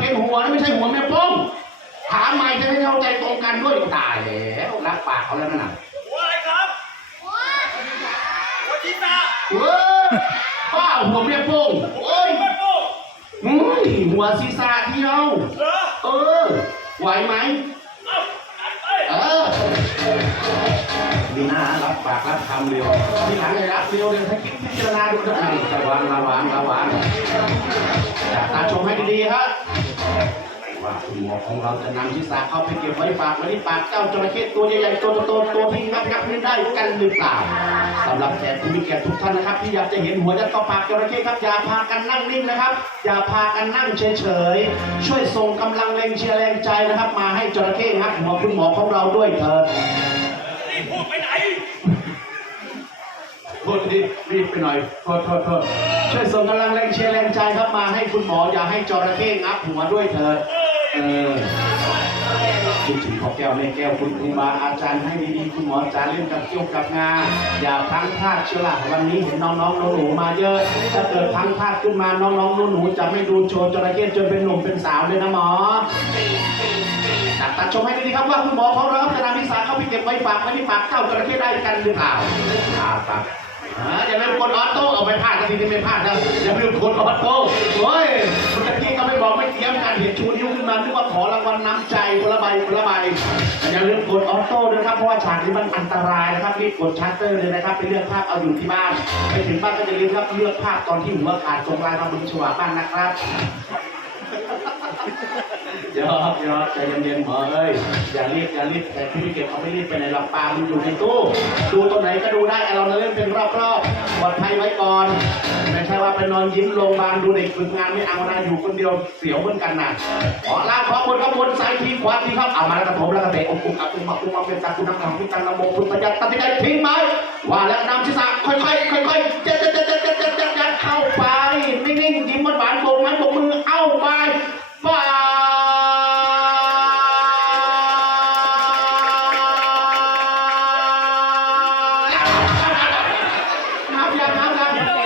เห็นหัวนะไม่ใช่หัวแม่ป้องถามใหม่จะได้เข้าใจตรงกันด้วยตายแล้วรับปากเขาแล้วนั่นน่ะหัวอะไรครับหัวชิตาเว้ยป้าหัวแม่ป้องหัวโอ้ยไม่โป้อืมหัวศีรษะเที่ยวเหรอเออไหวไหมเอ้าอัดไปเออดีนะรับปากรับคำเร็วทีหลังเลยรับเร็วเลยถ้าคิดพิจารณาดูนะระวังระวังระวังจับตาชมให้ดีๆครับ ว่าคุณหมอของเราจะนำศีรษะเข้าไปเก็บไว้ฝากไว้ที่ปากเจ้าจระเข้ตัวใหญ่ๆตัวโตๆตัวที่งับงับๆนี่ได้กันหรือเปล่าสำหรับแขกผู้มีเกียรติทุกท่านนะครับ ที่อยากจะเห็นหัวยัดเข้าปากจระเข้ครับอย่าพากันนั่งนิ่งนะครับ อย่าพากันนั่งเฉยๆช่วยส่งกำลังแรงเชียร์แรงใจนะครับ มาให้จระเข้งับหัวคุณหมอของเราด้วยเถิดนี่พูดไปไหนโทษทีรีบไปหน่อยโทษโทษโทษช่วยส่งกำลังแรงเชียร์แรงใจครับมาให้คุณหมออย่าให้จระเข้งับหัวด้วยเถิด เออคิดถึงพ่อแก้วแม่แก้วคุณครูบาอาจารย์ให้ดีๆคุณหมออาจารย์เล่นกับเกี่ยวกับงานอย่าพังพลาดเชียวล่ะวันนี้เห็นน้องๆหนูๆมาเยอะ ถ้าเกิดพังพลาดขึ้นมาน้องๆหนูๆจะไม่ดูโชว์จระเข้จนเป็นหนุ่มเป็นสาวเลยนะหมอจับตาชมให้ดีๆครับว่าคุณหมอของเราจะนำพิสาเข้าไปเก็บไว้ฝากไว้ที่ปากเจ้าจระเข้ได้กันหรือเปล่าครับครับอย่าลืมกดออโต้เอาไปพลาดกันทีนี้ไม่พลาดนะอย่าลืมกดออโต้โอ้ยคุณตะกี้ก็ไม่บอกไม่เตรียมการเห็นชูนิ้ว น้ำใจคนละใบคนละใบอย่าลืมกดออโต้ด้วยนะครับเพราะว่าฉากนี้มันอันตรายนะครับรีบกดชัตเตอร์เลยนะครับไปเลือกภาพเอาอยู่ที่บ้านไปถึงบ้านก็อย่าลืมครับเลือกภาพตอนที่หัวขาดส่งลน์มาบนฉวาบ้านนะครับยอดยอดใจเย็นๆหมอเอ้ยอย่ารีบอย่ารีบแต่พี่เก็บเขาไม่รีบไปไหนหรอกปลามันอยู่ในตู้ ดูตรงไหนก็ดูได้เอาเราเล่นเป็นรอบๆปลอดภัยไว้ก่อน ว่าไปนอนยิ้มโรงพยาบาลดูเด็กฝึกงานไม่เอานะอยู่คนเดียวเสียวเหมือนกันนะขอลาขอบนข้างบนซ้ายทีขวาทีครับเอามาแล้วกระผมแล้วกระเตะองคุกอักกุมอักกุมอักเป็นตาคุณน้ำหนักคุณตังนโมคุณปัญญาตัดสินใจทิ้งไหมว่าแล้วนำศีรษะค่อยๆค่อยๆเจ็ดเจ็ดเจ็ดเจ็ดเจ็ดเจ็ดเจ็ดเข้าไปนิ่งๆยิ้มหวานๆโบกไม้โบกมือเอาไปไปนับยังนับยัง